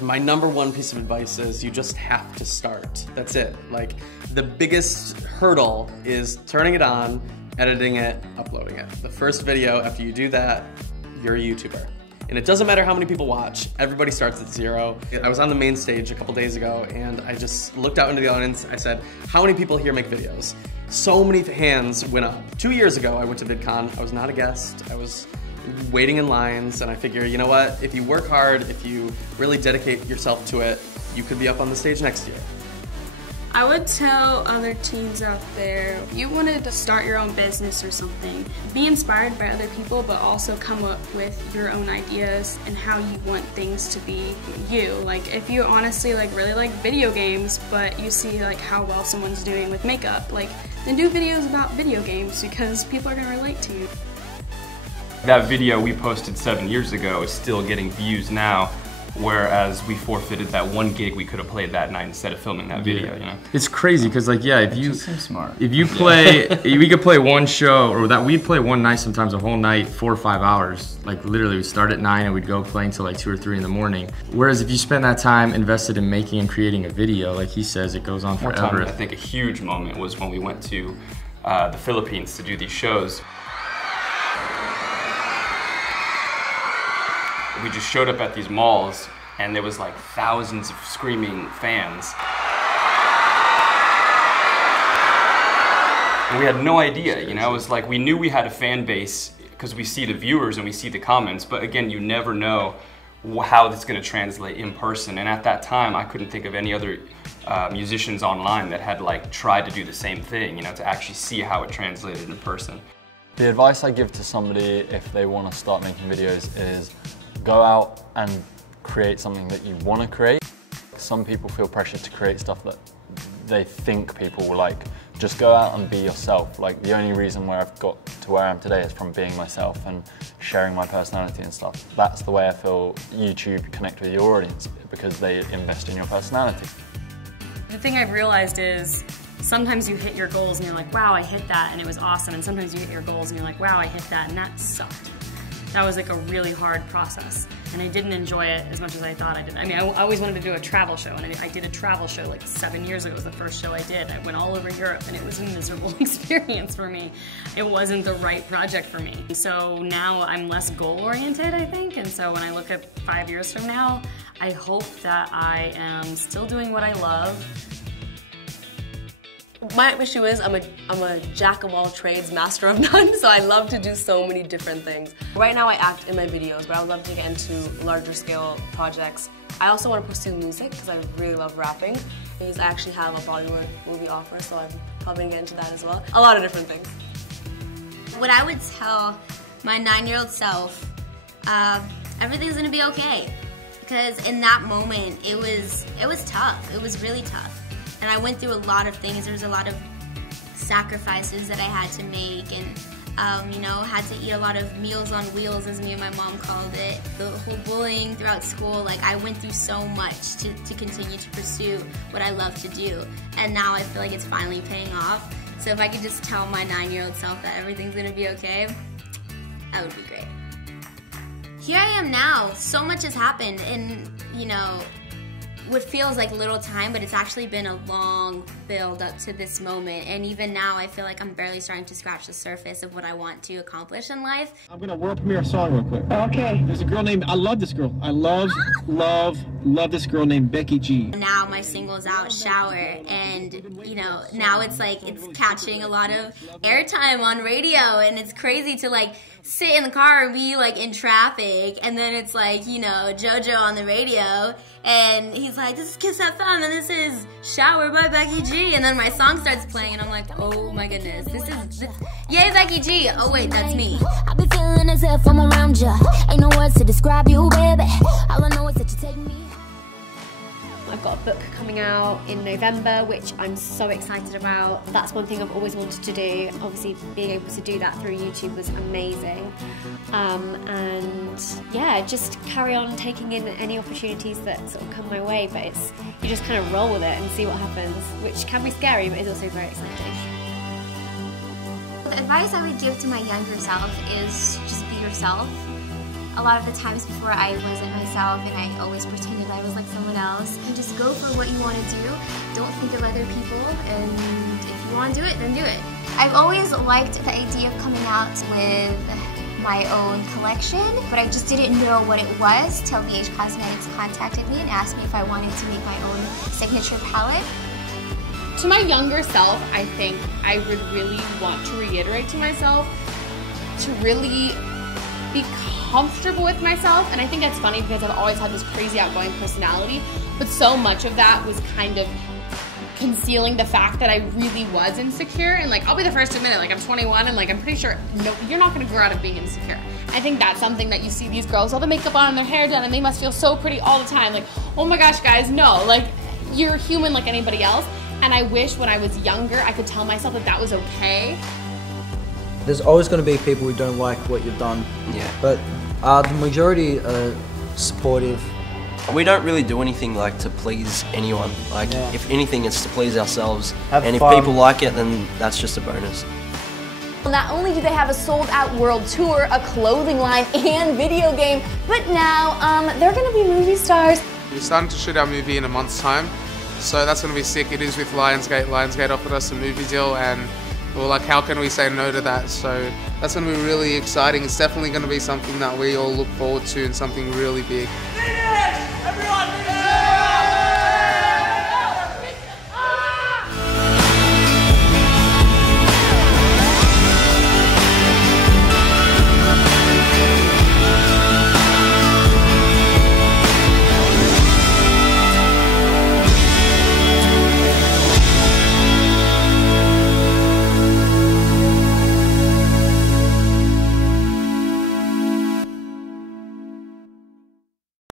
My #1 piece of advice is you just have to start. That's it. Like, the biggest hurdle is turning it on, editing it, uploading it. The first video, after you do that, you're a YouTuber. And it doesn't matter how many people watch, everybody starts at 0. I was on the main stage a couple days ago and I just looked out into the audience. I said, how many people here make videos? So many hands went up. 2 years ago, I went to VidCon. I was not a guest. I was waiting in lines, and I figure, you know what? If you work hard, if you really dedicate yourself to it, you could be up on the stage next year. I would tell other teens out there, if you wanted to start your own business or something, be inspired by other people, but also come up with your own ideas and how you want things to be you. Like, if you honestly really like video games, but you see like how well someone's doing with makeup, then do videos about video games because people are gonna relate to you. That video we posted 7 years ago is still getting views now, whereas we forfeited that 1 gig we could have played that night instead of filming that video, you know? It's crazy because if you smart. If you play, we could play one show, or that we'd play one night, sometimes a whole night, 4 or 5 hours. Like literally, we'd start at 9 and we'd go play until like 2 or 3 in the morning. Whereas if you spend that time invested in making and creating a video, like he says, it goes on forever. I think a huge moment was when we went to the Philippines to do these shows. We just showed up at these malls and there was like thousands of screaming fans. And we had no idea, you know, it was like we knew we had a fan base because we see the viewers and we see the comments, but again, you never know how that's going to translate in person. And at that time, I couldn't think of any other musicians online that had tried to do the same thing, you know, to actually see how it translated in person. The advice I give to somebody if they want to start making videos is go out and create something that you want to create. Some people feel pressured to create stuff that they think people will like. Just go out and be yourself. Like, the only reason where I've got to where I am today is from being myself and sharing my personality and stuff. That's the way I feel YouTube connect with your audience, because they invest in your personality. The thing I've realized is sometimes you hit your goals and you're like, wow, I hit that and it was awesome. And sometimes you hit your goals and you're like, wow, I hit that and that sucked. That was like a really hard process, and I didn't enjoy it as much as I thought I did. I mean, I always wanted to do a travel show, and I did a travel show like 7 years ago. It was the first show I did. I went all over Europe, and it was a miserable experience for me. It wasn't the right project for me. So now I'm less goal-oriented, I think, and so when I look at 5 years from now, I hope that I am still doing what I love. My issue is I'm a jack of all trades, master of none, so I love to do so many different things. Right now I act in my videos, but I would love to get into larger scale projects. I also want to pursue music because I really love rapping, because I actually have a Bollywood movie offer, so I'm probably going to get into that as well. A lot of different things. What I would tell my 9-year-old self, everything's going to be okay. Because in that moment, it was tough. It was really tough. And I went through a lot of things. There was a lot of sacrifices that I had to make, and you know, had to eat a lot of meals on wheels, as me and my mom called it. The whole bullying throughout school, I went through so much to continue to pursue what I love to do. And now I feel like it's finally paying off. So if I could just tell my 9-year-old self that everything's gonna be okay, that would be great. Here I am now. So much has happened, and you know, what feels like little time, but it's actually been a long build up to this moment. And even now, I feel like I'm barely starting to scratch the surface of what I want to accomplish in life. I'm gonna world premiere a song real quick. Okay. There's a girl named, I love this girl. I love this girl named Becky G. Now my single's out, Shower, and you know, now it's catching a lot of airtime on radio, and it's crazy to sit in the car and be in traffic, and then it's you know, JoJo on the radio, and he's like, this is Kiss FM, and this is Shower by Becky G, and then my song starts playing, and I'm like, oh my goodness, this yay Becky G, oh wait, that's me. I be feeling as if I'm around you, ain't no words to describe you, baby, all I know is that you take me. I've got a book coming out in November, which I'm so excited about. That's one thing I've always wanted to do. Obviously, being able to do that through YouTube was amazing. And yeah, just carry on taking in any opportunities that sort of come my way, but you just kind of roll with it and see what happens, which can be scary, but is also very exciting. The advice I would give to my younger self is just be yourself. A lot of the times before I wasn't myself and I always pretended I was like someone else. And just go for what you want to do. Don't think of other people, and if you want to do it, then do it. I've always liked the idea of coming out with my own collection, but I just didn't know what it was till BH Cosmetics contacted me and asked me if I wanted to make my own signature palette. To my younger self, I think I would really want to reiterate to myself to really be comfortable with myself. And I think that's funny because I've always had this crazy outgoing personality, but so much of that was kind of concealing the fact that I really was insecure. And like, I'll be the first to admit it, like I'm 21 and like I'm pretty sure, no, you're not gonna grow out of being insecure. I think that's something that you see these girls, all the makeup on and their hair done and they must feel so pretty all the time. Like, oh my gosh guys, no, like you're human like anybody else. And I wish when I was younger, I could tell myself that that was okay. There's always gonna be people who don't like what you've done. Yeah. But the majority are supportive. We don't really do anything like to please anyone. Like, if anything, it's to please ourselves. And if people like it, then that's just a bonus. Not only do they have a sold-out world tour, a clothing line, and video game, but now they're going to be movie stars. We're starting to shoot our movie in a month's time, so that's going to be sick. It is with Lionsgate. Lionsgate offered us a movie deal, and we were like, how can we say no to that? So that's going to be really exciting. It's definitely going to be something that we all look forward to and something really big.